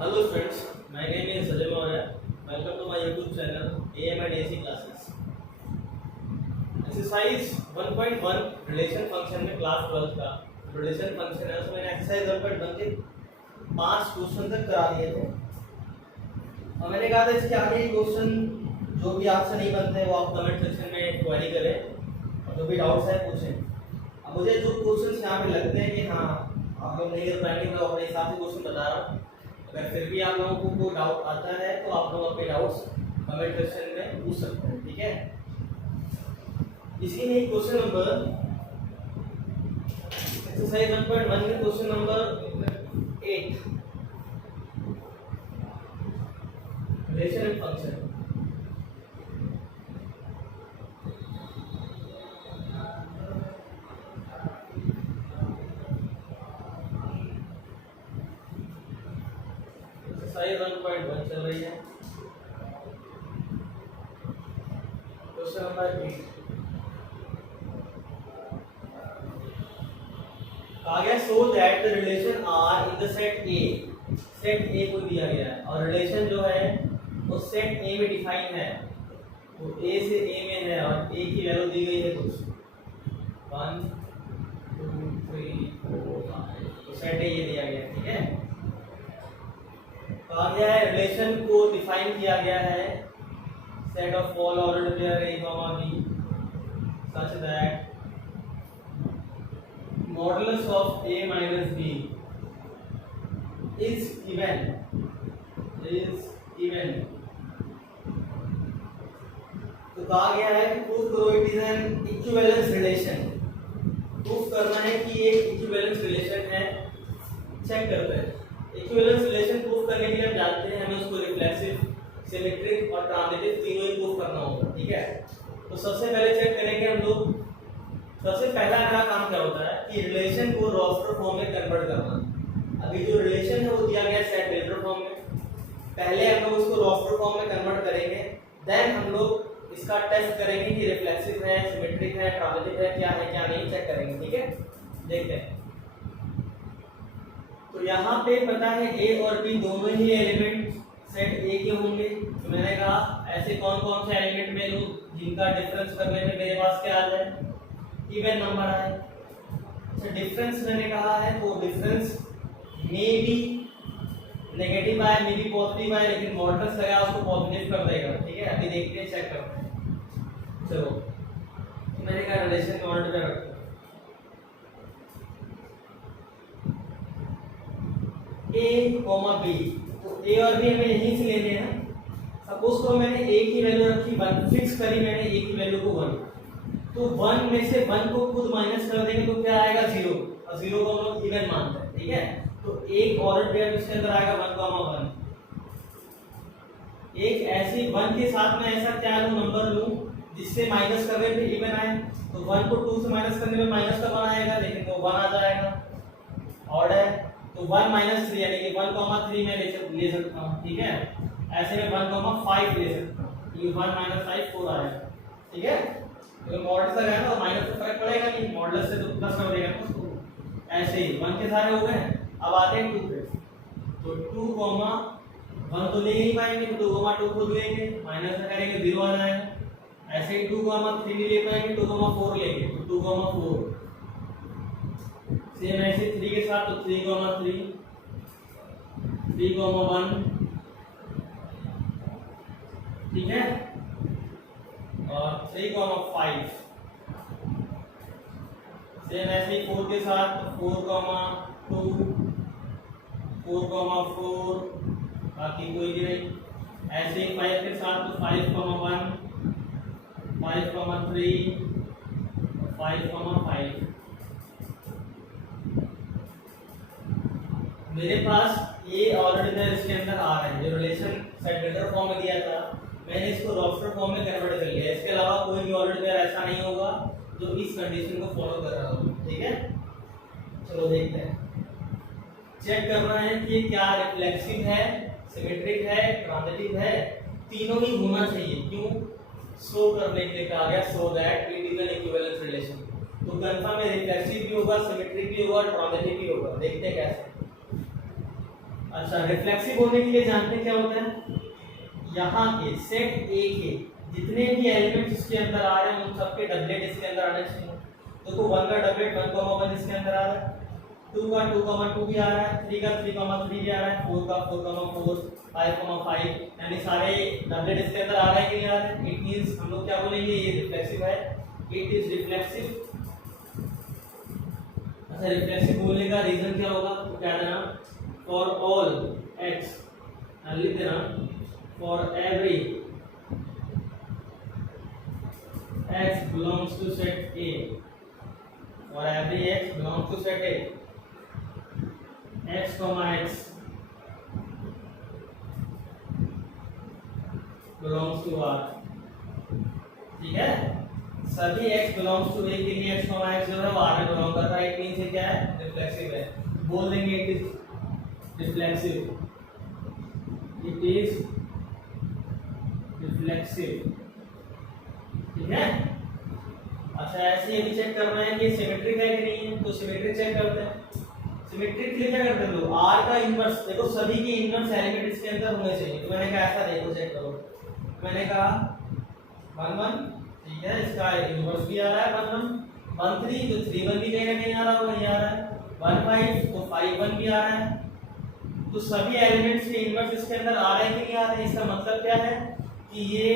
Hello friends, my name is Sajay Maurya. Welcome to my YouTube channel AM and AC Classes. Exercise 1.1 relation function में class 12 का relation function है, उसमें मैंने exercise 1.1 के 5 question तक करा दिए थे और मैंने कहा था इसके आगे क्वेश्चन जो भी आपसे नहीं बनते वो आप कमेंट सेक्शन में क्वेरी करें और जो भी डाउट्स है पूछें। अब मुझे जो क्वेश्चन यहाँ पे लगते हैं कि हाँ आप लोग नहीं कर पाएंगे तो अपने हिसाब से क्वेश्चन बता रहा हूँ। अगर फिर भी आप लोगों को कोई डाउट आता है तो आप लोग अपने डाउट्स कमेंट सेक्शन में पूछ सकते हैं, ठीक है। इसी में क्वेश्चन नंबर एक्सरसाइज 1.1 में question number 8 relation and function. Exercise 1.1 चल रही है। क्वेश्चन नंबर 8 कहा गया so that the relation are in the set A. Set A को दिया गया है और रिलेशन जो है वो सेट ए में डिफाइन है, तो ए से ए में है और ए की वैल्यू दी गई है कुछ 1 2 3 4 5, तो सेट ए ये दिया गया है, ठीक है। कहा गया है रिलेशन को डिफाइन किया गया है set of all ordered pair a comma b such that modulus of a minus b is even तो कहा गया है कि प्रूव करो it is an equivalence relation. Proof करना है कि एक इक्विवेलेंस रिलेशन है। चेक करते हैं इक्विवेलेंस रिलेशन प्रूफ करने के लिए हम जानते हैं हमें उसको रिफ्लेक्सिव, सिमेट्रिक और ट्रांजिटिव तीनों ही प्रूफ करना होगा, ठीक है। तो सबसे पहले चेक करेंगे हम लोग। सबसे पहला हमारा काम क्या होता है कि रिलेशन को रोस्टर फॉर्म में कन्वर्ट करना। अभी जो रिलेशन है वो दिया गया सेट वेक्टर फॉर्म में, पहले हम लोग उसको रोस्टर फॉर्म में कन्वर्ट करेंगे, देन हम लोग इसका टेस्ट करेंगे कि रिफ्लेक्सिव है, सिमेट्रिक है, ट्रांजिटिव है, क्या है क्या नहीं, चेक करेंगे, ठीक है। देखते हैं तो यहाँ पे पता है ए और बी दोनों ही एलिमेंट सेट ए के होंगे। तो मैंने कहा ऐसे कौन कौन से एलिमेंट में जिनका डिफरेंस करने में मेरे पास क्या आ जाए, इवन नंबर आए। अच्छा डिफरेंस मैंने कहा है तो डिफरेंस में भी नेगेटिव आए, मे भी पॉजिटिव आए, लेकिन मॉडुलस लगा उसको पॉजिटिव कर देगा, ठीक है। अभी देखते हैं, चेक करते हैं। चलो तो मैंने कहा रिलेशन को ऑर्डर में रखो ए कॉमा बी, तो ए और बी हमें यहीं से लेने हैं ना। सपोज करो मैंने ए की वैल्यू रखी 1, फिक्स करी मैंने ए की वैल्यू को 1, तो 1 में से 1 को खुद माइनस कर देंगे तो क्या आएगा 0, और 0 को हम लोग इवन मानते हैं, ठीक है। तो एक ऑर्डर पेयर इसके अंदर आएगा 1, 1। एक ऐसी 1 के साथ में ऐसा क्या लूं, नंबर लूं जिससे माइनस करने पे इवन आए। तो 1 को 2 से माइनस करने में माइनस का 1 आएगा, लेकिन वो 1 आ जाएगा, ऑड है। तो 1 - 3 यानी कि 1, 3 में ले सकता हूं, ठीक है। ऐसे में 1, 5 ले सकता हूं, ये 1 - 5 4 आएगा, ठीक है। तो मॉडुलस लगा है ना, माइनस से फर्क पड़ेगा नहीं, मॉडुलस से तो प्लस कर देगा ना उसको। ऐसे ही 1 के सारे हो गए। अब आते हैं 2 पे, तो 2, 1 तो ले ही नहीं पाएंगे, तो 2, 2 खुद लेंगे, माइनस में करेंगे 0 आ जाएगा। ऐसे ही 2, 3 नहीं ले पाएंगे, 2, 4 लेंगे, तो 2, 4। सेम ऐसे 3 के साथ, तो 3, 3, 3, 1, ठीक है। और 3, 5 सेम ऐसे ही 4 के साथ, 4, 2, 4, 4, बाकी कोई भी नहीं। ऐसे ही 5 के साथ, तो 5, 1, 5, 3, 5, 5। मेरे पास ये ऑलरेडी इसके अंदर आ रहे हैं, जो रिलेशन सेट वेक्टर फॉर्म में दिया था मैंने इसको रोस्टर फॉर्म में कन्वर्ट कर लिया। इसके अलावा कोई भी ऑर्डर पेयर ऐसा नहीं होगा जो इस कंडीशन को फॉलो कर रहा होगा, ठीक है। चलो देखते हैं, चेक करना है कि क्या रिफ्लेक्सिव है, सिमेट्रिक है, ट्रांजिटिव है, तीनों ही होना चाहिए। क्यों, शो करने के लिए कहा गया so that it is an equivalence relation. तो कंफर्म है रिफ्लेक्सिव भी होगा, सिमेट्रिक भी होगा, ट्रांजिटिव भी होगा। देखते हैं कैसे। अच्छा, रिफ्लेक्सिव होने के लिए जानते हैं क्या होता है, यहाँ के सेट ए के जितने भी एलिमेंट्स इसके अंदर आ रहे हैं उन सबके डबलेट इसके अंदर आने चाहिए। देखो 1 का डबलेट 1,1 इसके अंदर आ रहा है, 2 का 2,2 भी आ रहा है, 3 का 3,3 भी आ रहा है, 4 का 4,4, 5,5 यानी सारे डबलेट इसके अंदर आ रहे हैं कि नहीं आ रहे हैं। इट मींस हम लोग क्या बोलेंगे, ये रिफ्लेक्सिव है, इट इज रिफ्लेक्सिव। अच्छा, रिफ्लेक्सिव बोलने का रीजन क्या होगा, तो क्या देना, फॉर ऑल x, लिख देना for every x belongs to set A, for every x belongs to set A, x comma x belongs to R, ठीक है। सभी x belongs to A के लिए x comma x जो है वो R में belong करता है, इट मींस ये क्या है, रिफ्लेक्सिव है। बोल देंगे it is reflexive, it is reflexive, ठीक है। अच्छा, ऐसे ये भी चेक करना है कि सिमेट्रिक है कि नहीं है, तो सिमेट्रिक चेक करते हैं। सिमेट्रिक के लिए क्या करते हैं लोग, आर का इनवर्स, देखो सभी के इनवर्स एलिमेंट इसके अंदर होने चाहिए। तो मैंने कहा ऐसा देखो चेक करो, मैंने कहा 1 1, ठीक है, इसका इनवर्स भी आ रहा है 1 1, 1 3 तो 3 1 भी कहीं ना कहीं आ रहा होगा, नहीं आ रहा है, 1 5 तो 5 1 भी आ रहा है। तो सभी एलिमेंट्स के इनवर्स इसके अंदर आ रहे हैं कि नहीं आ रहे हैं, इसका मतलब क्या है कि ये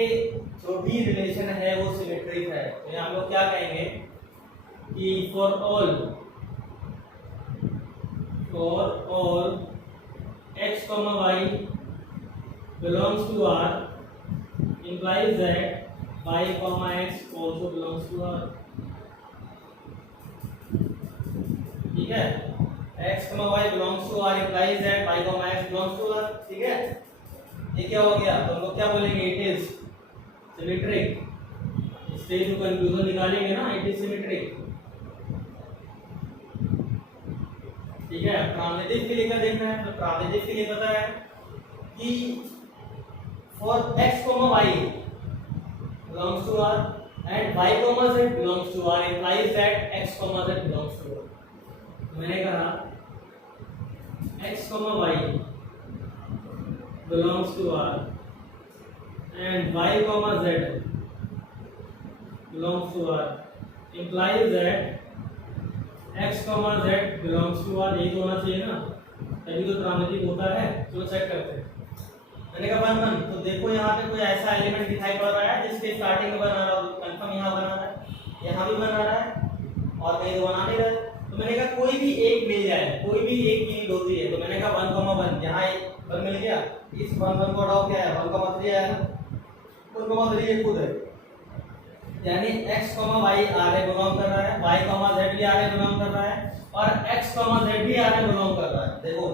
जो भी रिलेशन है वो सिमेट्रिक है। तो यहाँ हम लोग क्या कहेंगे कि for all x, y belongs to R implies that y, x also belongs to R, ठीक है। x, y belongs to R implies that y, x belongs to R, ठीक है। ये क्या हो गया, तो हम लोग क्या बोलेंगे, इट इज सिमेट्रिक। इससे जो कंक्लूजन निकालेंगे ना, इट इज सिमेट्रिक, ठीक है। ट्रांजिटिव के लिए क्या देखना है, तो ट्रांजिटिव के लिए पता है कि for x, y belongs to R and y, z belongs to R implies that x, z belongs to R। मैंने कहा x, y belongs to R and y, z belongs to R implies that x, z belongs to R। यही तो होना चाहिए ना, तभी तो transitive होता है। चलो चेक करते हैं। मैंने कहा 1 1, तो देखो यहाँ पे कोई ऐसा एलिमेंट दिखाई पड़ रहा है जिसके स्टार्टिंग में बना रहा हो, कंफर्म यहाँ बना रहा है, यहाँ भी बना रहा है और कहीं तो बना नहीं रहा है। तो मैंने कहा कोई भी एक मिल जाए, कोई भी एक फील्ड होती है। तो मैंने कहा 1 1 यहाँ एक 1 मिल गया, इस 1 1 को हटाओ, क्या है 1 3 आया ना, 1 3 ये खुद है, यानी x, y R a belong कर रहा है, y, z भी आर ए बिलोंग कर रहा है और x, z भी आर ए बिलोंग कर रहा है। देखो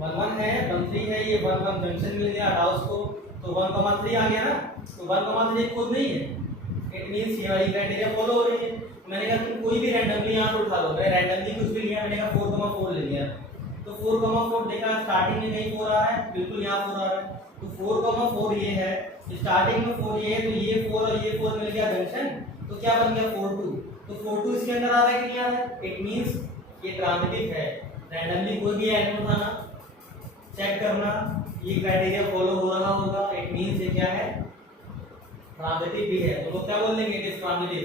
1 1 है, 1 3 है, ये 1 1 जंक्शन मिल गया, हटाओ उसको, तो 1 3 आ गया ना। तो 1 3 खुद नहीं है, इट मींस ये वाली क्राइटेरिया फॉलो हो रही है। मैंने कहा तुम कोई भी रैंडमली यहाँ पे उठा लो, मैं रैंडमली कुछ भी लिया, मैंने कहा 4 ले लिया, तो 4 देखा स्टार्टिंग में कहीं 4 आ रहा है, बिल्कुल यहाँ 4 आ रहा है, तो 4 ये है, स्टार्टिंग में 4 ये है, तो ये 4 और ये 4 मिल गया जंक्शन, तो क्या बन गया 4 2। तो 4 2 इसके अंदर आ रहा है कि नहीं आ रहा है, इट मींस ये ट्रांजिटिव है। रैंडमली कोई भी एलिमेंट उठाना, चेक करना ये क्राइटेरिया फॉलो हो रहा होगा, इट मींस ये क्या है, ट्रांजिटिव भी है। तो क्या बोल देंगे, it is transitive,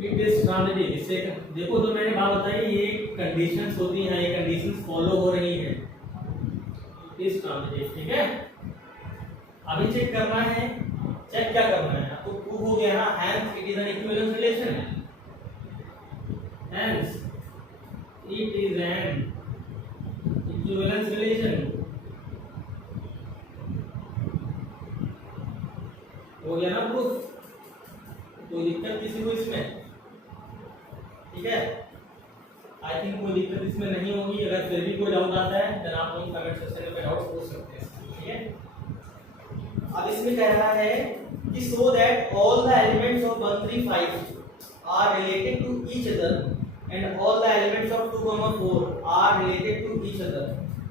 it is transitive. इससे देखो, तो मैंने बात बताई, ये कंडीशंस होती हैं, ये कंडीशंस फॉलो हो रही है, इट इज ट्रांजिटिव, ठीक है। अभी चेक करना है, चेक क्या करना है, आपको प्रूव हो गया ना, hence it is an equivalence relation, hence it is an equivalence relation, हो गया ना प्रूफ। कोई दिक्कत किसी को इसमें, ठीक है। आई थिंक कोई दिक्कत इसमें नहीं होगी। अगर फिर भी कोई डाउट आता है तो आप लोग कमेंट सेक्शन में डाउट पूछ सकते हैं, ठीक है। अब इसमें कह रहा है कि so that all the elements of 1 3 5 are related to each other and all the elements of 2 4 are related to each other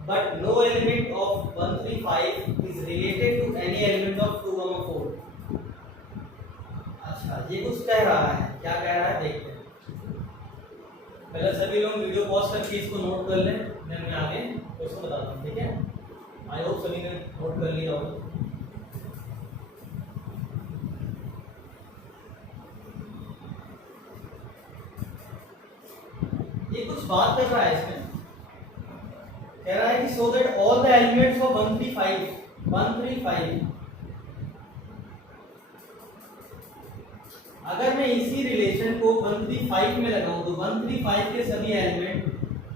but no element of 1 3 5 is related to any element of 2 4। अच्छा, ये कुछ कह रहा है, क्या कह रहा है देखते हैं। पहले सभी लोग वीडियो पॉज करके इसको नोट कर लें। देन मैं आगे क्वेश्चन बताता हूँ, ठीक है। आई होप सभी ने नोट कर लिया होगा। ये कुछ बात कर रहा है इसमें, कह रहा है कि so that all the elements of 135 अगर मैं इसी रिलेशन को 135 में लगाऊं तो 135 के सभी एलिमेंट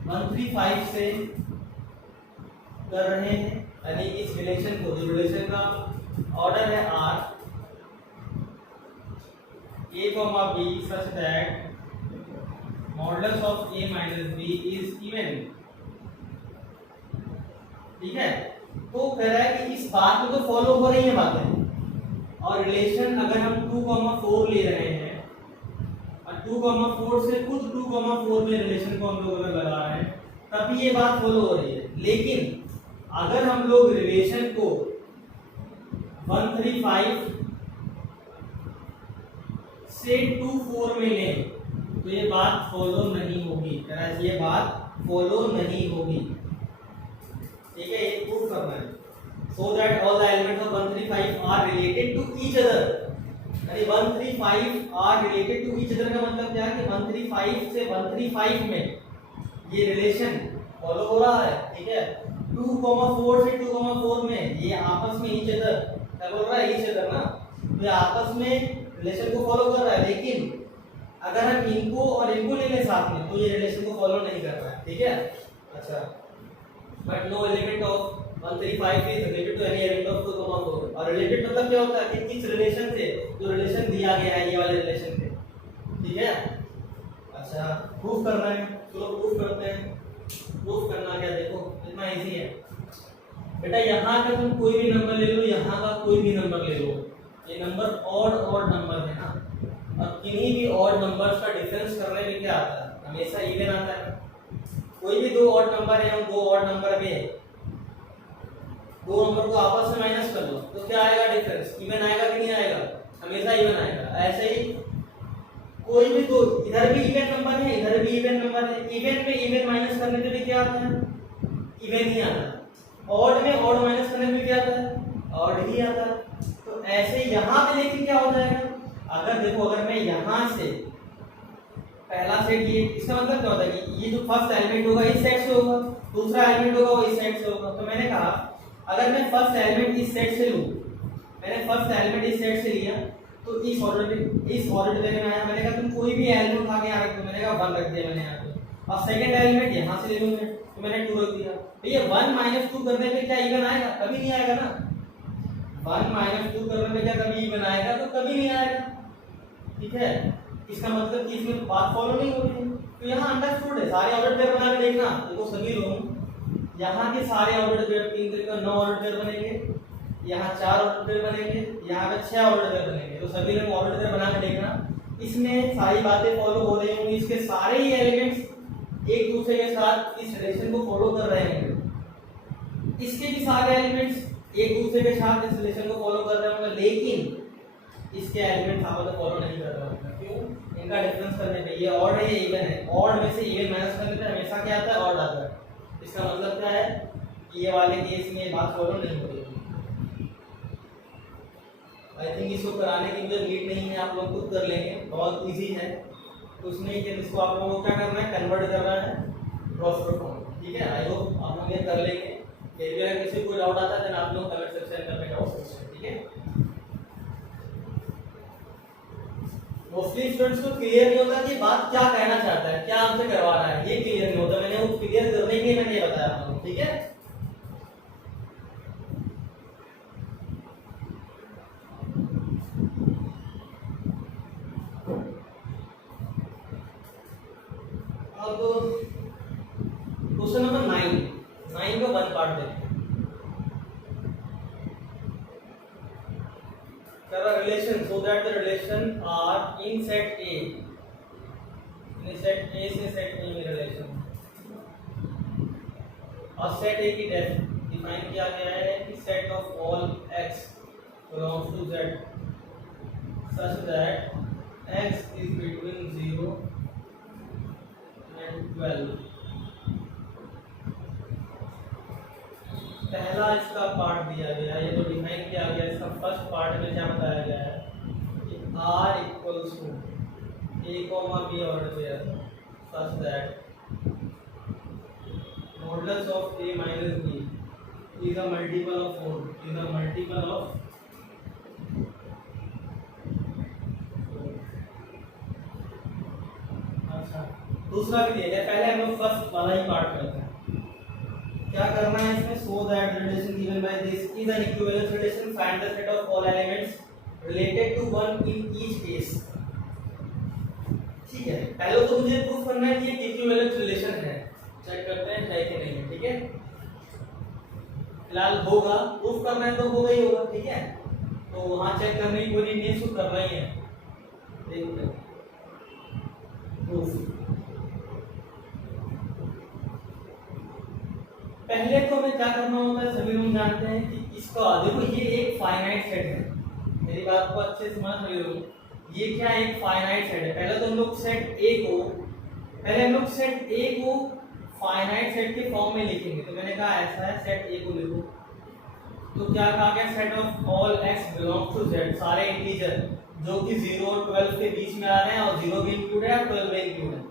135 से कर रहे हैं, यानी इस रिलेशन को, जो रिलेशन का ऑर्डर है R A, B such that modulus of A minus B is even, ठीक है। तो कह रहा है कि इस बात को तो फॉलो हो रही है बातें, और रिलेशन अगर हम 2,4 ले रहे हैं और 2,4 से खुद 2,4 में रिलेशन को हम लोग अगर लगा रहे हैं तब भी ये बात फॉलो हो रही है। लेकिन अगर हम लोग रिलेशन को 135 से 24 में लें तो ये बात फॉलो नहीं होगी, ये बात फॉलो नहीं होगी, ठीक है। ये प्रूफ करना है। So that all the elements of 135 are related to each other, यानी 135 are related to each other का मतलब क्या है कि 135 से 135 में ये रिलेशन फॉलो हो रहा है, ठीक है। 2,4 से 2,4 में ये आपस में each other क्या बोल रहा है, each other ना, तो ये आपस में रिलेशन को फॉलो कर रहा है। लेकिन अगर हम इनको और इनको ले लें साथ में तो ये रिलेशन को फॉलो नहीं कर रहा है, ठीक है। अच्छा, but no element of 135 is related to any element of 2,4, और रिलेटेड मतलब क्या होता है कि किस रिलेशन से, जो रिलेशन दिया गया है ये वाले रिलेशन से, ठीक है। अच्छा, प्रूफ करना है, चलो प्रूफ करते हैं। प्रूफ करना क्या, देखो इतना इजी है बेटा। यहाँ का तुम कोई भी नंबर ले लो, यहाँ का कोई भी नंबर ले लो, ये नंबर ऑड नंबर है ना, और किन्हीं भी ऑड नंबर्स का डिफरेंस करने में क्या आता है, हमेशा इवन आता है। कोई भी दो ऑड नंबर है, दो ऑड नंबर में दो नंबर को आपस में माइनस कर लो तो क्या आएगा डिफरेंस, इवन आएगा कि नहीं आएगा, हमेशा इवन आएगा। ऐसे ही कोई भी दो, इधर भी इवन नंबर है, इधर भी इवन नंबर है, इवन में इवन माइनस करने पे भी क्या आता है, इवन ही आता है। ऑड में ऑड माइनस करने पे क्या आता है, ऑड ही आता है। तो ऐसे यहाँ पे देखिए क्या हो जाएगा, अगर देखो अगर मैं यहाँ से पहला सेट, ये इसका मतलब क्या होता है कि ये जो फर्स्ट एलिमेंट होगा इस सेट से होगा, दूसरा एलिमेंट होगा वो इस सेट से होगा। तो मैंने कहा अगर मैं फर्स्ट एलिमेंट इस सेट से लूं, मैंने फर्स्ट एलिमेंट इस सेट से लिया तो इस ऑर्डर में आया, मैंने कहा तुम कोई भी एलिमेंट उठा के यहाँ रख दो, मैंने कहा 1 रख दिया मैंने यहाँ पे, और सेकंड एलिमेंट यहाँ से ले लूंगा तो मैंने 2 रख दिया। तो ये 1 - 2 करने पे क्या इवन आएगा, कभी नहीं आएगा ना। 1 - 2 करने पे क्या कभी इवन आएगा, तो कभी नहीं आएगा, ठीक है। इसका मतलब कि इसमें बात फॉलो नहीं हो रही है। तो यहाँ अंडरस्टूड है, सारे ऑर्डर पेयर बना के देखना, देखो सभी लोग यहाँ के सारे ऑर्डर पेयर 3 तरीके 9 ऑर्डर पेयर बनेंगे, यहाँ 4 ऑर्डर पेयर बनेंगे, यहाँ पे 6 ऑर्डर पेयर बनेंगे। तो सभी लोग ऑर्डर पेयर बना के देखना, इसमें सारी बातें फॉलो हो रही होंगी, इसके सारे ही एलिमेंट्स एक दूसरे के साथ इस रिलेशन को फॉलो कर रहे होंगे, इसके भी सारे एलिमेंट्स एक दूसरे के साथ इस रिलेशन को फॉलो कर रहे होंगे, लेकिन इसके एलिमेंट्स आपस में फॉलो नहीं कर रहे होंगे। क्यों, इनका डिफरेंस करने पे, ये ऑड है ये इवन है, ऑड में से इवन माइनस करने पे हमेशा क्या आता है, ऑड आता है। इसका मतलब क्या है कि ये वाले केस में बात फॉलो नहीं हो रही। आई थिंक इसको कराने की मुझे नीड नहीं है, आप लोग खुद कर लेंगे, बहुत इजी है। तो उसमें इसको आप लोगों को क्या करना है, कन्वर्ट करना है क्रॉस फॉर्म, ठीक है। आई होप आप लोग ये कर लेंगे। फिर भी अगर किसी को डाउट आता है तो आप लोग कमेंट सेक्शन में डाउट पूछ सकते हैं, ठीक है। मोस्टली स्टूडेंट्स को क्लियर नहीं होता कि बात क्या कहना चाहता है, क्या हमसे करवा रहा है, ये क्लियर नहीं होता। मैंने वो क्लियर करने के लिए मैंने ये बताया आपको, ठीक है। अब क्वेश्चन नंबर 9 का 1 पार्ट देखते हैं। Relation so that the relation are in set A, in set A से set A में relation, और set A की डिफाइन किया गया है कि set of all x belongs to Z such that x is between 0 and 12, पहला इसका पार्ट दिया गया, ये तो डिफाइन किया गया, इसका फर्स्ट पार्ट में क्या बताया गया है कि r equals to a comma b order there such that modulus of a minus b is a multiple of 4, is a multiple of अच्छा दूसरा भी दिया गया, पहले हम लोग फर्स्ट वाला ही पार्ट करते हैं। क्या करना है इसमें, so that relation given by this is an equivalence relation, find the set of all elements related to one in each case. ठीक है, पहले तो मुझे प्रूफ करना है कि ये इक्विवेलेंस रिलेशन है, चेक करते हैं है कि नहीं है। ठीक है, फिलहाल होगा, प्रूफ करना है तो होगा ही होगा। ठीक है, तो वहां चेक करने की कोई नहीं, सिर्फ करना ही है। देखते हैं प्रूफ। पहले तो हमें क्या करना होता है, सभी लोग जानते हैं कि इसका देखो ये एक फाइनाइट सेट है, मेरी बात को अच्छे से समझ रहे हो, ये क्या एक फाइनाइट सेट है। पहले तो हम लोग सेट ए को फाइनाइट सेट के फॉर्म में लिखेंगे, तो मैंने कहा ऐसा है, सेट ए को लिखो तो क्या कहा गया, set of all x belongs to z, सारे इंटीजर जो कि 0 और 12 के बीच में आ रहे हैं और 0 भी इंक्लूड है और 12 भी इंक्लूड है,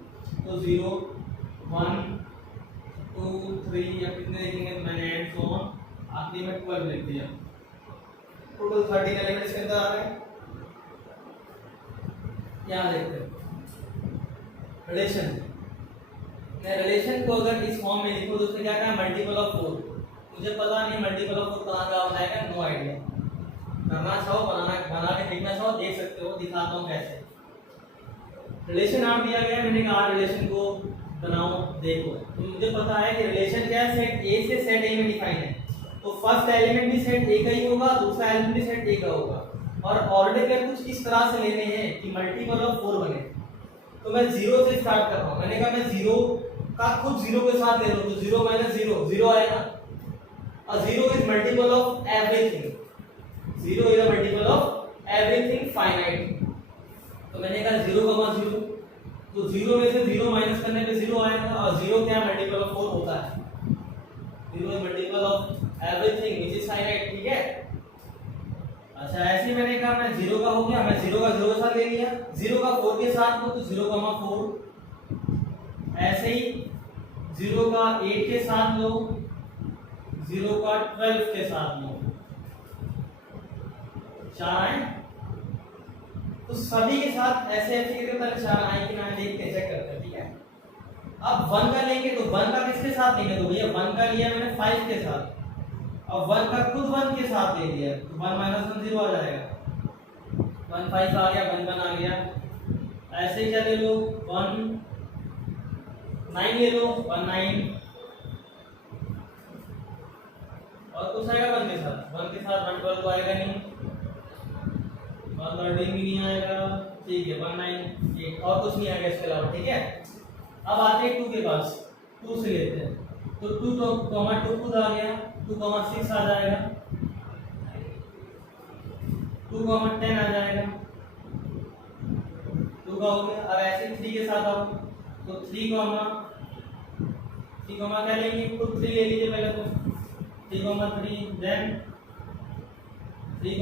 तो 0 1 2 3 या कितने देखेंगे तो मैंने एंड सो ऑन आखिरी में 12 लिख दिया, टोटल 13 एलिमेंट्स के अंदर आ रहे हैं। क्या देखते हैं रिलेशन, मैं रिलेशन को अगर इस फॉर्म में लिखूं तो उसमें क्या कहा, मल्टीपल ऑफ 4, मुझे पता नहीं मल्टीपल ऑफ 4 कहां का हो जाएगा, नो आईडिया। करना चाहो बना के देखना चाहो देख सकते हो, दिखाता हूं कैसे। रिलेशन नाम दिया गया, मैंने कहा रिलेशन को बनाओ देखो, तो मुझे पता है कि रिलेशन क्या है, सेट ए से सेट ए में डिफाइन है, तो फर्स्ट एलिमेंट भी सेट ए का ही होगा, दूसरा एलिमेंट भी सेट ए का होगा, और ऑर्डर के कुछ इस तरह से लेने हैं कि मल्टीपल ऑफ 4 बने। तो मैं 0 से स्टार्ट कर रहा हूं, मैंने कहा मैं 0 का खुद 0 के साथ ले लूं तो 0 माइनस 0 0 आएगा, और 0 is multiple of everything, 0 is a multiple of everything finite. तो मैंने कहा 0, 0, तो 0 में से 0 माइनस करने पे 0 आएगा, और 0 क्या मल्टीपल ऑफ 4 होता है, 0 is multiple of everything which is finite. ठीक है, अच्छा ऐसे ही मैंने कहा मैं 0 का हो गया, मैं 0 का 0 के साथ ले लिया, 0 का 4 के साथ लो तो 0, 4, ऐसे ही 0 का 8 के साथ लो, 0 का 12 के साथ लो, 4 आए, तो सभी के साथ ऐसे ऐसे करके पहले 4 आए कि ना देखते हैं, चेक करते हैं। ठीक है, अब 1 का लेंगे तो 1 का किसके साथ लेंगे, तो भैया 1 का लिया मैंने 5 के साथ, और 1 का खुद 1 के साथ ले लिया तो 1 माइनस 1 0 आ जाएगा, 1 5 आ गया, 1 1 आ गया। ऐसे ही क्या ले लो, 1 9 ले लो, 1 9, और कुछ आएगा 1 के साथ, 1 के साथ 1 12 तो आएगा नहीं, 1 13 भी नहीं आएगा। ठीक है, 1 9 8 और कुछ नहीं आएगा इसके अलावा। ठीक है, अब आते हैं 2 के पास, 2 से लेते हैं, तो 2 तो 2 खुद आ गया, 2, 6 आ जाएगा, 2, 10 आ जाएगा, 2 का हो गया। अब ऐसे 3 के साथ आओ तो 3 क्या लेंगे, खुद 3 ले लीजिए पहले तो, 3, 3 देन 3,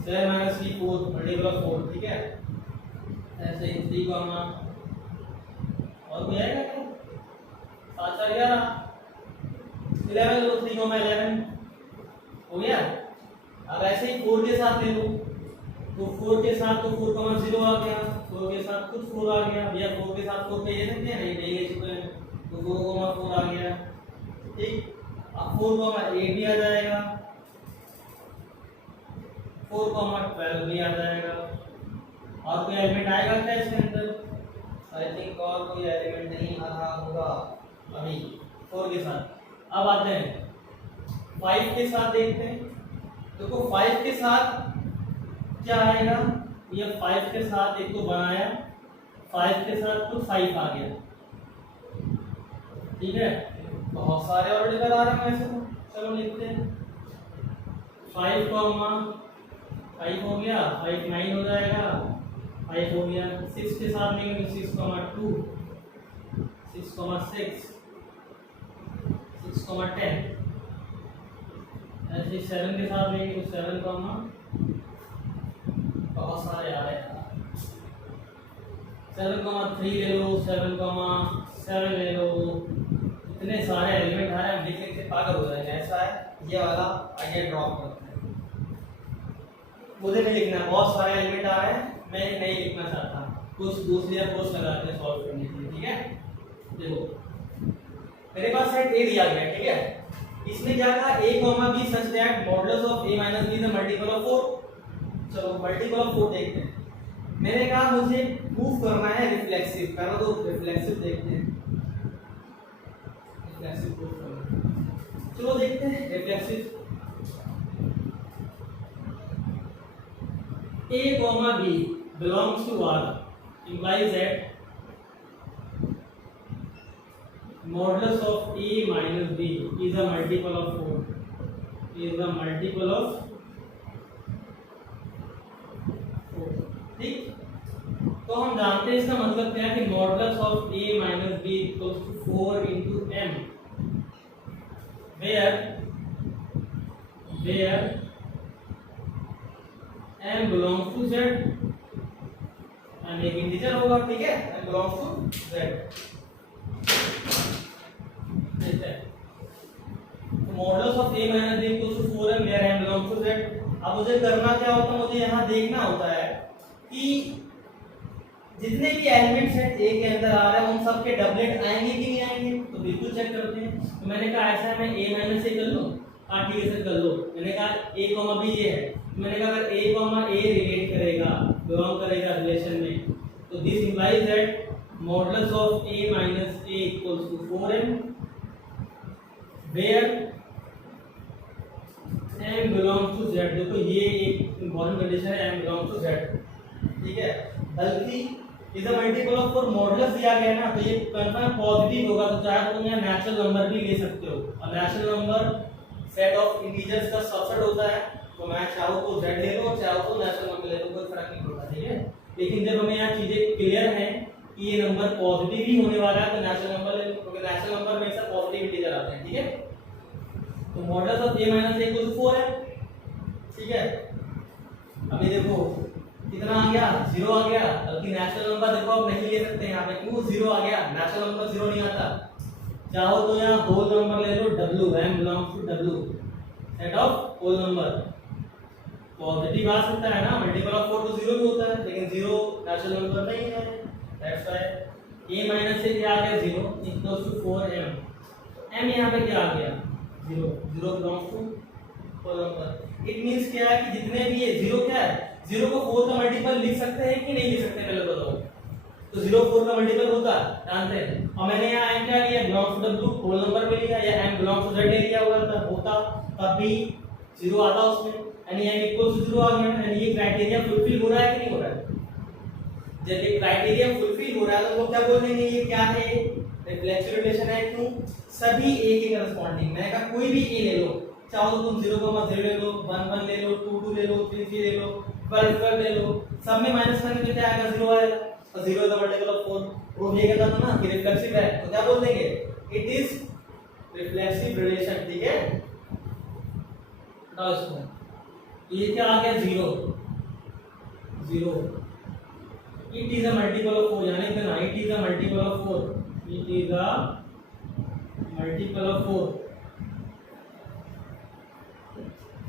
7 माइनस 3 4 मल्टीपल ऑफ 4। ठीक है, ऐसे ही 3 और कोई आएगा क्या, 7 4 11 11 लो, 3 11 हो गया। अब ऐसे ही 4 के साथ ले लो, तो 4 के साथ तो 4, 0 आ गया, 4 के साथ कुछ 4 आ गया, भैया 4 के साथ 4 पे ले सकते हैं, नहीं ले चुके हैं, तो 4, 4 आ गया। ठीक, अब 4, 8 भी आ जाएगा, 4, 12 भी आ जाएगा, और कोई एलिमेंट आएगा क्या इसके अंदर, आई थिंक और कोई एलिमेंट नहीं आ रहा होगा अभी 4 के साथ। अब आते हैं 5 के साथ, देखते हैं देखो 5 के साथ क्या आएगा, ये 5 के साथ एक तो बनाया, 5 के साथ तो 5 आ गया। ठीक है, बहुत सारे और निकल आ रहे हैं वैसे तो, चलो लिखते हैं 5, 5 हो गया, 5 9 हो जाएगा, 5 हो गया। 6 के साथ लेंगे तो 6, 2 6,6 6,10 ऐसे 7 के साथ लेंगे तो 7, बहुत सारे आ रहे हैं 7,3 ले लो, 7,7 ले लो, इतने सारे एलिमेंट आ रहे हैं, लिखने से पागल हो जाएंगे। ऐसा है, ये वाला आइडिया ड्रॉप करते हैं, मुझे नहीं लिखना, बहुत सारे एलिमेंट आ रहे हैं, मैं नहीं लिखना चाहता, कुछ दूसरी अप्रोच लगाते हैं सॉल्व करने के लिए। ठीक है, देखो मेरे पास सेट ए दिया गया, ठीक है, इसमें क्या कहा, a, b such that modulus of a minus b is a multiple of 4। चलो मल्टीपल ऑफ 4 देखते हैं। मैंने कहा मुझे प्रूफ करना है रिफ्लेक्सिव, पहले तो रिफ्लेक्सिव देखते हैं, रिफ्लेक्सिव प्रूफ करना है। चलो देखते हैं reflexive. a, b belongs to R implies that modulus of a minus b is a multiple of 4, is a multiple of 4। ठीक, तो हम जानते हैं इसका मतलब क्या है कि modulus of a minus b equals to 4 into m, where m belongs to z, m एक इंटीजर होगा, ठीक है, m belongs to z। Modulus of a minus b equals to 4m where m belongs to z। अब मुझे करना क्या होता है, मुझे यहाँ देखना होता है कि जितने भी एलिमेंट्स हैं a के अंदर आ रहे हैं उन सब के डबलेट आएंगे कि नहीं आएंगे, तो बिल्कुल चेक करते हैं। तो मैंने कहा ऐसा है, मैं a माइनस a कर लूं, ठीक है सर कर लो। मैंने कहा a, b ये है, तो मैंने कहा अगर a, रिलेट करेगा, बिलोंग करेगा रिलेशन में, तो this implies that modulus of a minus a equals to 4m where m belongs to z। देखो ये एक इंपॉर्टेंट कंडीशन है, m बिलोंग्स टू z, ठीक है, बल्कि is a multiple of 4 modulus दिया गया ना, तो ये कंफर्म पॉजिटिव होगा, तो चाहे तो तुम यहाँ नेचुरल नंबर भी ले सकते हो, और natural number set of integers का सबसेट होता है, तो मैं चाहूँ तो z ले लो, चाहूँ तो नेचुरल नंबर ले लो, कोई फर्क नहीं पड़ता। ठीक है, लेकिन जब हमें यहाँ चीजें क्लियर है कि ये नंबर पॉजिटिव ही होने वाला है, तो नेचुरल नंबर ले लो, क्योंकि नेचुरल नंबर में सब पॉजिटिव इंटीजर आते हैं। ठीक है, तो modulus of a minus a equal to 4 है। ठीक है, अभी देखो कितना आ गया, 0 आ गया, बल्कि नेचुरल नंबर देखो आप नहीं ले सकते यहाँ पे, क्यों 0 आ गया, नेचुरल नंबर 0 नहीं आता। चाहो तो यहाँ होल नंबर ले लो w, m belongs to w, set of whole number, positive आ सकता है ना, मल्टीपल ऑफ 4 तो 0 भी होता है, लेकिन 0 नेचुरल नंबर नहीं है, दैट्स व्हाई a माइनस से क्या आ गया 0 इक्वल्स टू 4m, m यहाँ पे क्या आ गया 0, 0 belongs to whole number. It means क्या है कि जितने भी ये 0 क्या है, 0 को 4 का मल्टीपल लिख सकते हैं कि नहीं लिख सकते, पहले बताओ। तो 0 4 का मल्टीपल होता है, जानते हैं, और मैंने यहाँ m क्या लिया, belongs to w, whole number पे लिया, या m बिलोंग्स टू z ले लिया हुआ था, होता तब भी 0 आता उसमें, यानी m इक्वल्स टू 0 आ गया, यानी ये क्राइटेरिया फुलफिल हो रहा है कि नहीं हो रहा है। जब ये क्राइटेरिया फुलफिल हो रहा है तो लोग क्या बोल देंगे, ये क्या है, रिफ्लेक्सिव रिलेशन है, क्यों, सभी a के करस्पॉन्डिंग। मैंने कहा कोई भी a ले लो, चाहो तो तुम 0,0 ले लो, 1 ले लो, 2 ले लो, 3 ले लो, 12 ले लो, सब में माइनस करने पे क्या आएगा 0 आएगा, और 0 is the multiple of 4। Proof ये कहता था ना कि रिफ्लेक्सिव है, तो क्या बोल देंगे, इट इज रिफ्लेक्सिव रिलेशन। ठीक है, बताओ इसको, ये क्या आ गया 0, it is a multiple of 4, यानी कि ना it is a multiple of 4, it is a multiple of 4,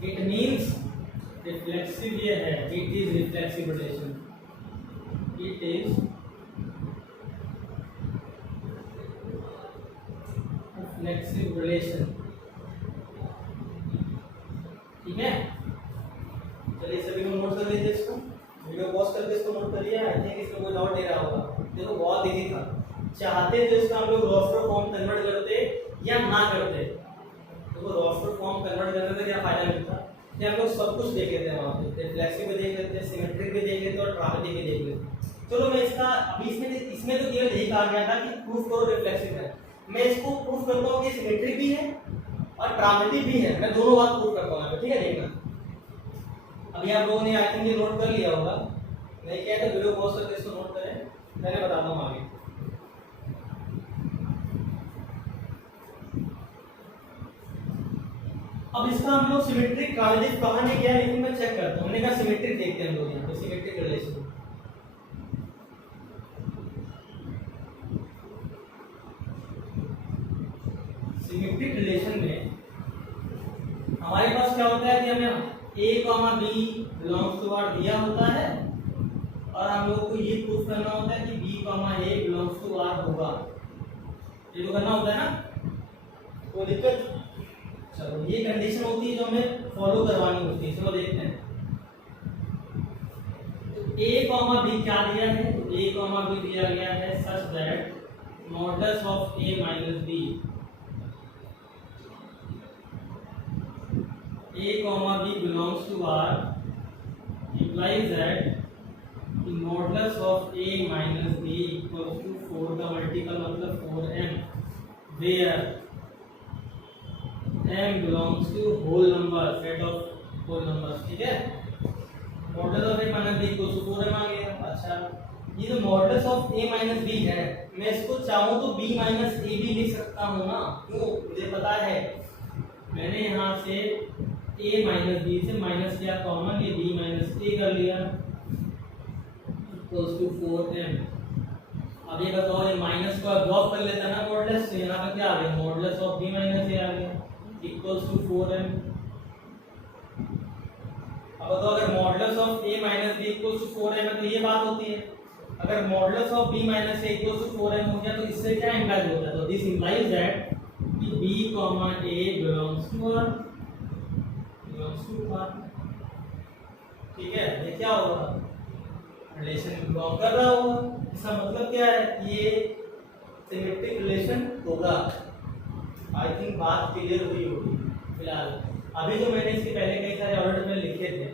it means reflexive ये है, it is reflexive relation, it is reflexive relation. ठीक है, चलिए सभी को नोट कर लीजिए, इसको वीडियो पॉज करके इसको नोट करिए। आई थिंक इसमें कोई डाउट नहीं रहा होगा। देखो बहुत इजी था, चाहते तो इसका हम लोग रोस्टर फॉर्म कन्वर्ट करते या ना करते। देखो रोस्टर फॉर्म कन्वर्ट करने से क्या फायदा मिलता, कि हम लोग सब कुछ देख लेते हैं, वहाँ पे रिफ्लेक्सिव भी देख लेते हैं, सिमेट्रिक भी देख लेते हैं, और ट्रापेजिक भी देख लेते हैं। चलो मैं इसका अभी इसमें तो केवल यही कहा गया था कि प्रूफ करो रिफ्लेक्सिव है, मैं इसको प्रूफ करता हूँ कि सिमेट्रिक भी है और ट्रापेजिक भी है, मैं दोनों बात प्रूफ करता हूँ। ठीक है, देखना अभी आप लोगों ने आई थिंक ये नोट कर लिया होगा, नहीं किया तो वीडियो पॉज करके इसको नोट करें, मैंने बताता हूँ आगे। अब इसका हम लोग सिमेट्रिक ट्रांजिटिव कहा नहीं किया, लेकिन मैं चेक करता हूँ। हमने कहा सिमेट्रिक देखते हैं हम लोग यहाँ पे सिमेट्रिक रिलेशन। सिमेट्रिक रिलेशन में हमारे पास क्या होता है कि हमें a, b belongs to r दिया होता है और हम लोग को ये प्रूफ करना होता है कि b, a belongs to r होगा। ये तो करना होता है ना, कोई दिक्कत? चलो ये कंडीशन होती है जो हमें फॉलो करवानी होती है। चलो देखते हैं। तो a, b क्या दिया है? तो a, b दिया गया है सच that modulus of a minus b, a, b belongs to R implies that the modulus of a minus b equals to 4 का मल्टीपल मतलब 4m, where m belongs to whole number, set of whole numbers। ठीक है, modulus of a minus b equals to 4m आ गया। अच्छा, ये जो modulus of a minus b है, मैं इसको चाहूँ तो b minus a भी लिख सकता हूँ ना। क्यों? मुझे पता है, मैंने यहाँ से a माइनस बी से माइनस किया कॉमन, ये b माइनस a कर लिया इक्वल्स टू 4m। अब ये बताओ, ये माइनस को ड्रॉप कर लेता ना मॉडुलस, तो यहाँ पर क्या आ गया? Modulus of b minus a आ गया इक्वल्स टू 4m। अब बताओ, अगर modulus of a minus b equals to 4m है तो ये बात होती है। अगर modulus of b minus a equals to 4m हो गया तो इससे क्या इंप्लाई होता है? तो दिस इंप्लाइज दैट कि b, a belongs to r, ठीक है। ये क्या होगा? रिलेशन बिलोंग कर रहा होगा। इसका मतलब क्या है? ये सिमेट्रिक रिलेशन होगा। आई थिंक बात क्लियर हुई होगी। फिलहाल अभी जो मैंने इसके पहले कई सारे ऑर्डर में लिखे थे,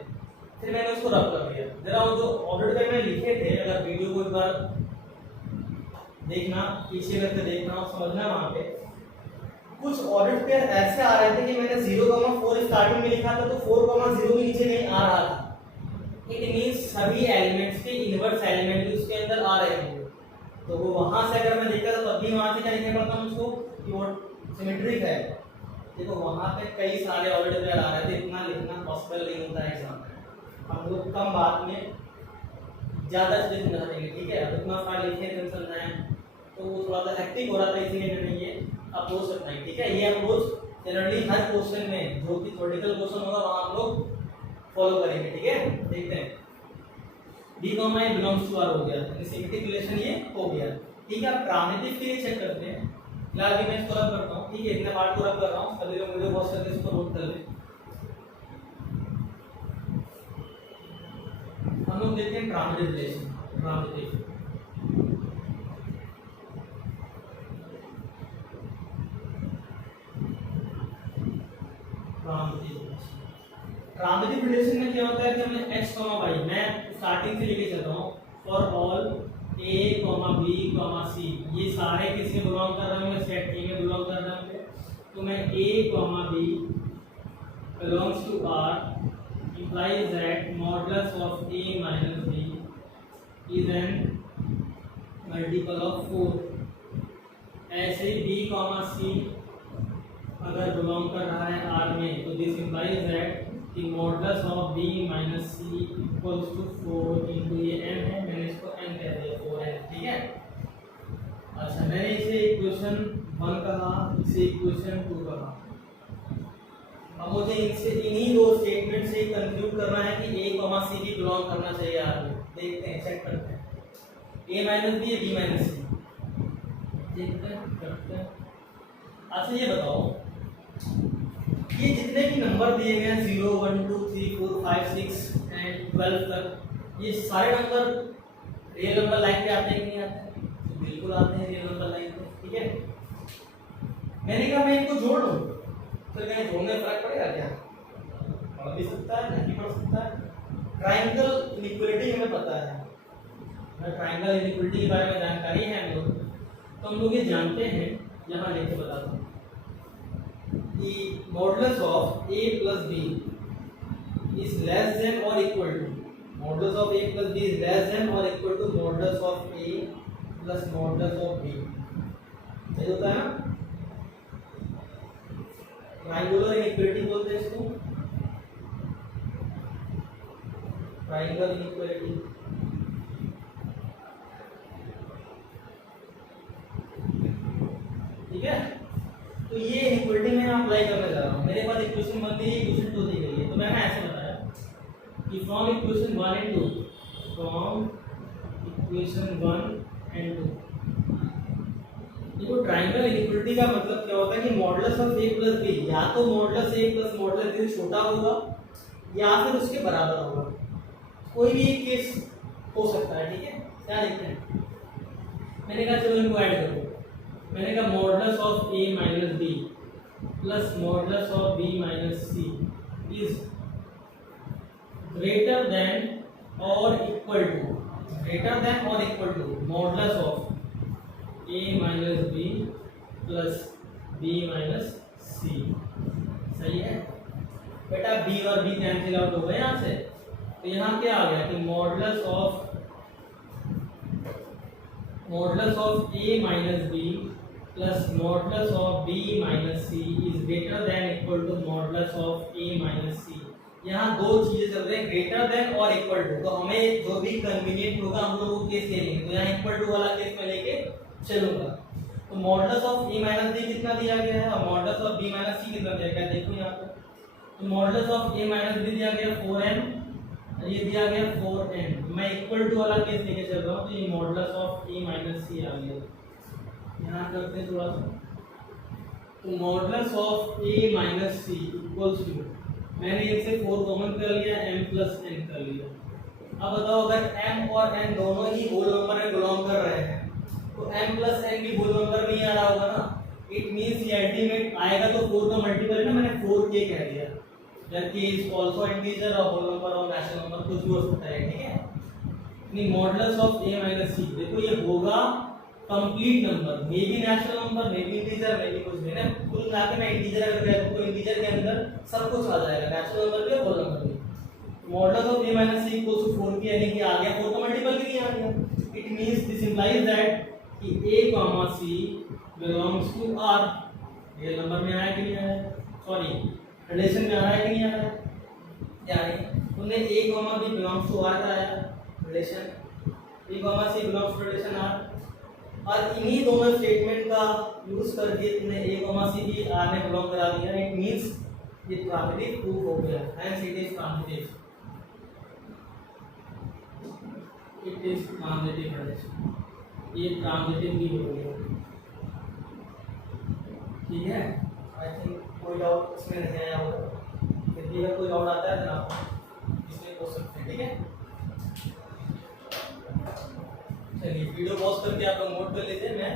फिर मैंने उसको रब कर दिया। जरा वो जो ऑर्डर में मैंने लिखे थे, अगर वीडियो को एक बार देखना, पीछे करके देखना और समझना, वहाँ पे कुछ ऑडिट पेयर ऐसे आ रहे थे कि मैंने 0,4 स्टार्टिंग में लिखा था तो 4,0 के नीचे नहीं आ रहा था। इट मींस सभी एलिमेंट्स के इनवर्स एलिमेंट भी उसके अंदर आ रहे होंगे। तो वो वहां से अगर मैं देखता था तब भी वहां से क्या लिखना पड़ता मुझको कि वो सिमेट्रिक है। देखो वहां पे कई सारे ऑडिट पेयर आ रहे थे, इतना लिखना पॉसिबल नहीं होता है एग्जाम में। हम लोग कम बात में ज़्यादा चीज़ें समझा देंगे, ठीक है। अब इतना फाइल लिखे थे समझाएं तो वो थोड़ा सा हेक्टिक हो रहा था, इसीलिए मैंने ये अप्रोच रखना है, ठीक है। ये अप्रोच जनरली हर क्वेश्चन में जो भी थ्योरेटिकल क्वेश्चन होगा वहां हम लोग फॉलो करेंगे, ठीक है। देखते हैं, b, a belongs to r हो गया, सिमेट्रिक रिलेशन ये हो गया, ठीक है। अब ट्रांजिटिव के लिए चेक करते हैं। फिलहाल भी मैं इसको रब करता हूँ, ठीक है। इतने पार्ट को रब कर रहा हूँ, सभी लोग वीडियो पॉज करके इसको नोट कर लें। हम लोग देखते हैं transitive relation. Transitive transitive relation में क्या होता है कि हमें x, y, मैं स्टार्टिंग से लेके चल रहा हूँ, for all a, b, c, ये सारे किसमें बिलोंग कर रहे होंगे? सेट A में बिलोंग कर रहे होंगे। तो मैं a, b belongs to R implies that modulus of a minus b is an multiple of 4। ऐसे b, c अगर बिलोंग कर रहा है R में तो this implies that the modulus of b minus c equals to 4 into ये m है, मैंने इसको m कह दिया 4n, ठीक है। अच्छा, मैंने इसे इक्वेशन 1 कहा, इसे इक्वेशन 2 कहा। अब मुझे इनसे इन्हीं दो स्टेटमेंट से कंक्लूड करना है कि a, c भी बिलोंग करना चाहिए R में। देखते हैं, चेक करते हैं, a माइनस b या b माइनस c, देखते हैं, करते हैं। अच्छा ये बताओ, ये जितने भी नंबर दिए गए हैं 0, 1, 2, 3, 4, 5, 6 एंड 12 तक, ये सारे नंबर रियल नंबर लाइन पे आते हैं कि नहीं आते हैं? तो बिल्कुल आते हैं रियल नंबर लाइन पे, ठीक है। मैंने कहा मैं इनको जोड़ लूँ, तो कहीं जोड़ने में फर्क पड़ेगा क्या? पड़ भी सकता है, नहीं पड़ सकता है। ट्राइंगल इनइक्वालिटी हमें पता है, ट्राइंगल इनइक्वालिटी के बारे में जानकारी है हम लोग, तो हम लोग ये जानते हैं। यहाँ लिख के बताता हूँ, the modulus of a plus b is less than or equal to, modulus of a plus b is less than or equal to modulus of a plus modulus of b। सही होता है ना? ट्राइंगुलर इनइक्वालिटी बोलते हैं इसको, triangle inequality. ठीक है, तो ये इनइक्वालिटी मैं अप्लाई करने जा रहा हूँ। मेरे पास इक्वेशन 1 दी गई, इक्वेशन 2 दी गई है, तो मैंने ऐसे बताया कि from equation 1 and 2, from equation 1 and 2, देखो ट्राइंगल इनइक्वालिटी का मतलब क्या होता है कि modulus of a plus b या तो modulus a plus modulus b छोटा होगा या फिर उसके बराबर होगा, कोई भी एक केस हो सकता है। ठीक है, क्या देखते हैं, मैंने कहा चलो इनको ऐड करो। मैंने कहा modulus of a minus b plus modulus of b minus c is greater than और इक्वल टू, ग्रेटर देन और equal to modulus of a minus b plus b minus c। सही है बेटा, b और b cancel out हो गए यहाँ से, तो यहाँ क्या आ गया कि modulus of a minus b plus modulus of b minus c is greater than equal to modulus of a minus c। यहाँ दो चीजें चल रही हैं, ग्रेटर देन और इक्वल टू, तो हमें जो भी कन्वीनियंट होगा हम लोग वो केस ले लेंगे। तो यहाँ इक्वल टू वाला केस में लेके चलूंगा। तो modulus of a minus b कितना दिया गया है और modulus of b minus c कितना दिया गया है, देखो यहाँ पे। तो modulus of a minus b दिया गया 4n, ये दिया गया 4n। मैं इक्वल टू वाला केस लेके चल रहा हूँ, तो ये modulus of a minus c आ गया। यहाँ करते हैं थोड़ा सा, तो modulus of a minus c equals to, मैंने इनसे 4 कॉमन कर लिया, m प्लस n कर लिया। अब बताओ अगर m और n दोनों ही होल नंबर में बिलोंग कर रहे हैं तो m प्लस n भी होल नंबर नहीं आ रहा होगा ना, इट मींस ये अल्टीमेट आएगा तो 4 का मल्टीपल है ना, मैंने 4k कह दिया, जबकि इज आल्सो इंटीजर और होल नंबर और रैशनल नंबर कुछ भी हो सकता है। ठीक है, नहीं modulus of a minus c, देखो ये होगा complete number, may be natural number, may be integer, may be कुछ भी ना, कुल मिला के मैं इंटीजर अगर कहूं तो इंटीजर के अंदर सब कुछ आ जाएगा, नेचुरल नंबर भी और होल नंबर भी। Modulus of a minus c equals to 4k, यानी कि आ गया 4 का मल्टीपल भी नहीं आ गया। It means this implies that कि a c belongs to r। Real number में आया कि नहीं आया, सॉरी रिलेशन में आया कि नहीं आया, यानी तुमने a b belongs to r कराया relation, a c belongs to relation r, और इन्हीं दोनों स्टेटमेंट का यूज करके तुमने a c भी r में बिलोंग करा दिया। इट मींस ये ट्रांजिटिव प्रूफ हो गया, hence it is transitive, it is transitive relation, ये ट्रांजिटिव भी हो गया। ठीक है, आई थिंक कोई डाउट इसमें नहीं आया होगा, यदि अगर कोई डाउट आता है तो आप इसमें पूछ सकते हैं। ठीक है, चलिए वीडियो पॉज करके आप लोग नोट कर लीजिए, मैं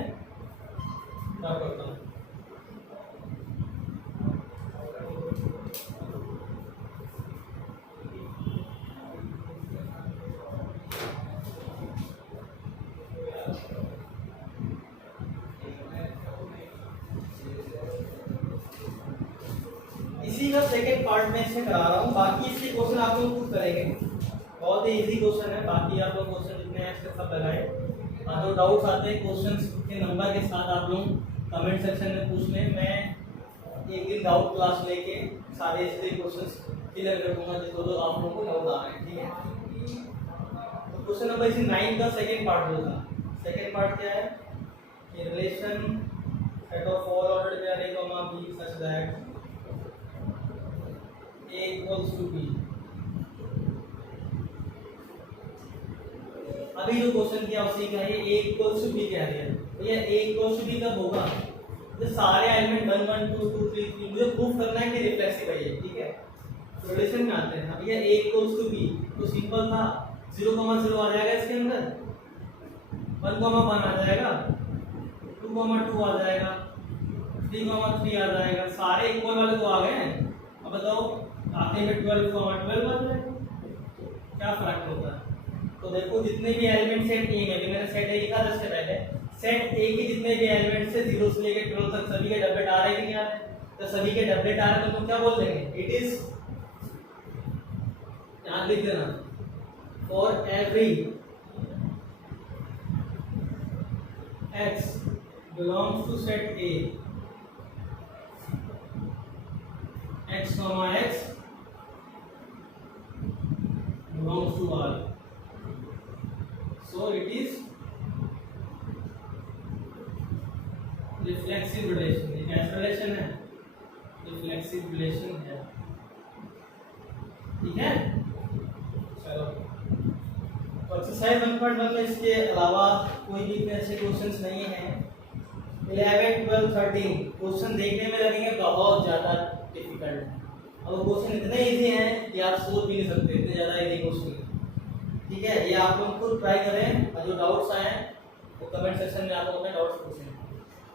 क्या करता हूँ। इसी का सेकंड पार्ट में इसमें करा रहा हूँ, बाकी इसके क्वेश्चन आप लोग खुद करेंगे, बहुत ही इजी क्वेश्चन है। बाकी आप लोग क्वेश्चन जितने हैं इसके सब लगाए, जो डाउट्स आते हैं क्वेश्चंस के नंबर के साथ आप लोग कमेंट सेक्शन में पूछ लें। मैं एक दिन डाउट क्लास लेके सारे इसके क्वेश्चंस क्लियर कर दूंगा जिसको तो आप लोगों को डाउट आ रहे हैं। ठीक है, तो क्वेश्चन नंबर इसी 9 का सेकंड पार्ट जो था, सेकंड पार्ट क्या है कि relation set of all ordered where a, b such that a equals to b। अभी जो क्वेश्चन किया उसी का ये a equals to b कह दिया, तो ये a equals to b कब होगा, तो सारे एलिमेंट 1 1 2 2 3 3 मुझे प्रूफ करना है कि रिफ्लेक्सिव है ये। ठीक है, तो रिलेशन में आते हैं। अब ये a equals to b तो सिंपल था, 0 0 आ जाएगा इसके अंदर, 1 1 आ जाएगा, 2 2 आ जाएगा, 3 3 आ जाएगा, सारे इक्वल वाले तो आ गए हैं। अब बताओ आखिर में 12 12 आ जाएगा, क्या फर्क होता है। तो देखो जितने भी एलिमेंट सेट ए में, मैंने सेट ए लिखा था इससे पहले, सेट ए के जितने भी एलिमेंट से 0 से लेकर 12 तक सभी के डबलेट आ रहे हैं कि नहीं आ रहे, तो सभी के डबलेट आ रहे हैं तो क्या बोल देंगे, इट इज, यहां लिख देना, for every x belongs to set A x comma x belongs to R. So it is reflexive relation. ये कैसा रिलेशन है? रिफ्लेक्सिव रिलेशन है. ठीक है. चलो तो एक्सरसाइज 1.1 में इसके अलावा कोई भी इतने अच्छे क्वेश्चंस नहीं हैं. 11, 12, 13 क्वेश्चन देखने में लगेंगे बहुत ज़्यादा डिफिकल्ट. अब क्वेश्चन इतने इजी हैं कि आप सोच भी नहीं सकते, इतने ज़्यादा इजी क्वेश्चन. ठीक है, ये आप लोग खुद ट्राई करें और जो डाउट्स आए वो कमेंट सेक्शन में आप लोग अपने डाउट्स पूछें.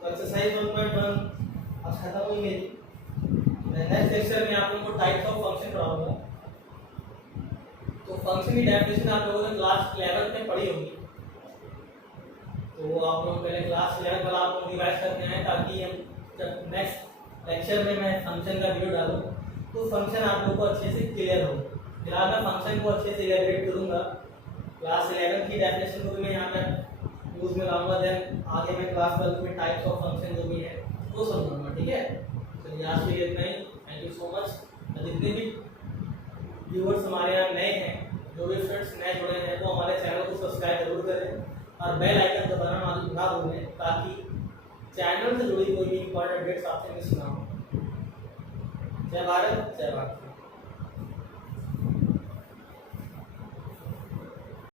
तो एक्सरसाइज 1.1 आज खत्म हो गई. नेक्स्ट लेक्चर में आप लोगों को टाइप्स ऑफ फंक्शन पढ़ाऊंगा. तो फंक्शन की डेफिनेशन आप लोगों ने क्लास 11 में पढ़ी होगी. तो वो आप लोग पहले क्लास 11 वाला आप लोग रिवाइज करते हैं ताकि हम जब नेक्स्ट लेक्चर में मैं फंक्शन का वीडियो डालूँ तो फंक्शन आप लोगों को अच्छे से क्लियर हो. फिलहाल मैं फंक्शन को अच्छे से इलैबोरेट करूँगा. क्लास 11 की डेफिनेशन को भी मैं यहाँ पर यूज में लाऊंगा. देन आगे मैं क्लास 12 में टाइप्स ऑफ फंक्शन जो भी है वो समझाऊंगा. ठीक है, चलिए आज के लिए इतना ही. Thank you so much. जितने भी व्यूअर्स हमारे यहाँ नए हैं, जो भी फ्रेंड्स नए जुड़े हैं, वो हमारे चैनल को सब्सक्राइब जरूर करें और बेल आइकन दबाना ना भूलें ताकि चैनल से जुड़ी कोई भी इंपॉर्टेंट अपडेट्स आपसे मिस ना हो. जय भारत, जय भारत.